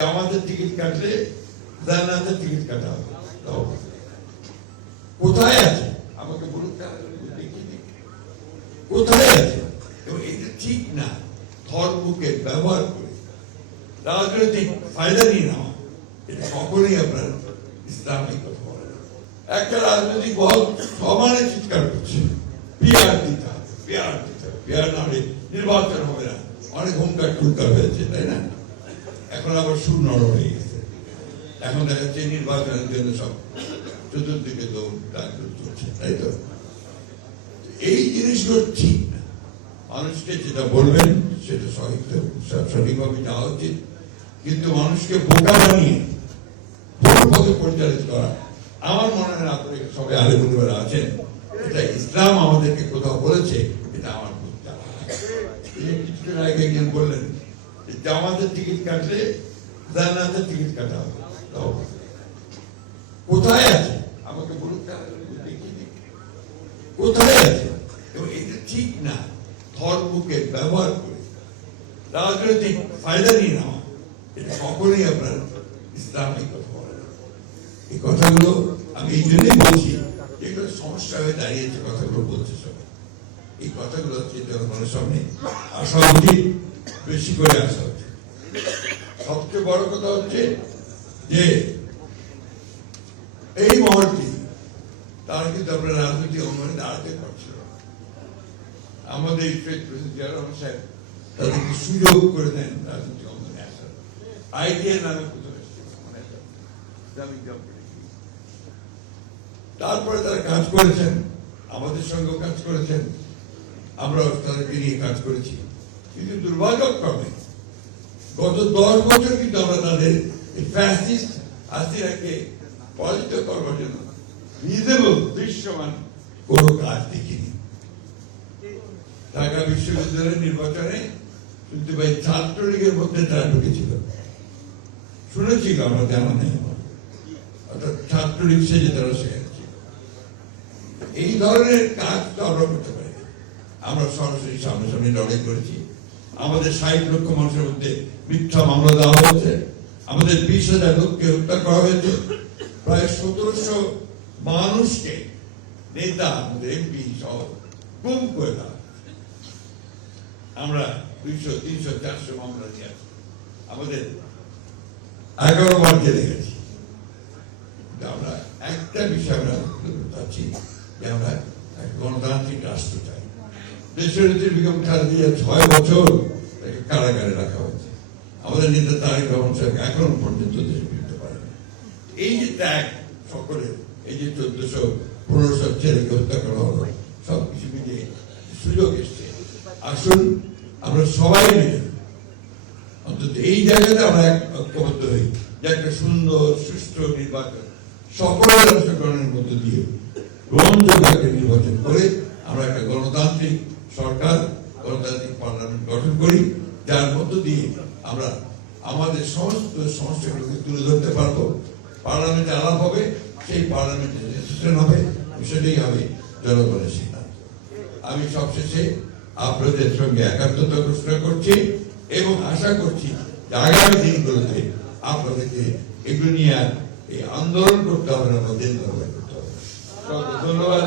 আমাদের টিকিট কাটলে জান্নাতের টিকিট কাটা হবে। কোথায় আছে আমাকে বলুন, কোথায় আছে? এবং এটা ঠিক না ধর্মকে ব্যবহার করে রাজনৈতিক ফায়দা নিয়ে নেওয়া, এটা সকলেই আপনার ইসলামিক কথা বলে। একটা রাজনৈতিক দল সমানে চিৎকার করছে পিয়ার দিতে হবে, পিয়ার দিতে হবে, পিয়ার না হলে নির্বাচন হবে না। অনেক হুঙ্কার টুঙ্কার হয়েছে, তাই না? এখন আবার সুর নরম হয়ে গেছে। এখন দেখা যাচ্ছে নির্বাচনের জন্য সব চতুর্দিকে দৌড় চলছে, তাই তো? এই জিনিসগুলো ঠিক না। মানুষকে যেটা বলবেন সেটা সঠিকভাবে যাওয়া উচিত, কিন্তু মানুষকে বোকা বানিয়ে ভুল পথে পরিচালিত করা আমার মনে হয় না। আপনাদের সবাই আলেমুলামারা আছেন, এটা ইসলাম আমাদেরকে কোথাও বলেছে, এটা আমার কিছুদিন আগে একজন বললেন জামাতের টিকিট কাটলে জান্নাতের টিকিট কাটা হবে। কোথায় আছে আমাকে বলুন, কোথায় আছে? এবং এটা ঠিক না ধর্মকে ব্যবহার করে রাজনৈতিক ফায়দা নিয়ে নেওয়া, এটা সকলেই আপনার ইসলামিক কথা বলে। এই কথাগুলো আমি এই জন্যই বলছি, যেগুলো সমস্যা হয়ে দাঁড়িয়েছে কথাগুলো বলছে সবাই। এই কথাগুলো হচ্ছে জনগণের সামনে আসা উচিত, বেশি করে আসা উচিত। সবচেয়ে বড় কথা হচ্ছে যে এই মহলটি তারা কিন্তু আপনার রাজনৈতিক অঙ্গনে দাঁড়াতে পারছিল। আমাদের তাদেরকে সুযোগ করে দেন রাজনৈতিক অঙ্গনে আসার। আইডিয়ার নামে তারপরে তারা কাজ করেছেন, আমাদের সঙ্গেও কাজ করেছেন, আমরাও তাদেরকে নিয়ে কাজ করেছি। কিন্তু দুর্ভাগ্যক্রমে গত 10 বছর কিন্তু আমরা তাদের ফ্যাসিস্ট হাসিনাকে পরাজিত করবার জন্য ভিজিবল দৃশ্যমান কোন কাজ দেখিনি। ঢাকা বিশ্ববিদ্যালয়ের নির্বাচনে শুনতে পাই ছাত্রলীগের মধ্যে তারা ঢুকেছিল, শুনেছিল, আমরা জানা নেই। অর্থাৎ ছাত্রলীগ সেজে তারা শেখাচ্ছিল। এই ধরনের কাজ তো আমরা করতে পারি। আমরা সরাসরি সামনাসামনি লড়াই করেছি। আমাদের 60 লক্ষ মানুষের মধ্যে মিথ্যা মামলা দেওয়া হয়েছে। আমাদের 20,000 লোককে হত্যা করা হয়েছে। প্রায় 1700 মানুষকে নেতা, আমাদের এমপি সহ গুম করে দেওয়া। আমরা 200, 300, 400 মামলা নিয়ে আসি। আমাদের 11 বার জেলে গেছি। আমরা একটা বিষয় আমরা চাচ্ছি যে আমরা গণতান্ত্রিক রাষ্ট্র চাই। দেশের বেগম খালেদা 6 বছর কারাগারে রাখা হয়েছে। আমাদের নেতা তারেক রহমান সাহেব এখনো পর্যন্ত দেশে ফিরতে পারেন। এই যে ত্যাগ সকলের, এই যে 1400-1500 ছেলেকে হত্যা করা হলো, সবকিছু মিলিয়ে সুযোগ এসছে। আসুন আমরা সবাই মিলে অন্তত এই জায়গাতে আমরা ঐক্যবদ্ধ হই যে একটা সুন্দর সুষ্ঠু নির্বাচন সকলের অংশগ্রহণের মধ্য দিয়ে গ্রহণযোগ্য একটা নির্বাচন করে আমরা একটা গণতান্ত্রিক সরকার, গণতান্ত্রিক পার্লামেন্ট গঠন করি, যার মধ্য দিয়ে আমরা আমাদের সমস্ত সমস্যাগুলোকে তুলে ধরতে পারবো। পার্লামেন্টে আলাপ হবে, সেই পার্লামেন্টে ডিসিশন হবে, সেটাই হবে জনগণের সিদ্ধান্ত। আমি সবশেষে আপনাদের সঙ্গে একাত্মতা ঘোষণা করছি এবং আশা করছি যে আগামী দিনগুলোতে আপনাদেরকে এগুলো নিয়ে এই আন্দোলন করতে হবে না, করতে হবে। ধন্যবাদ।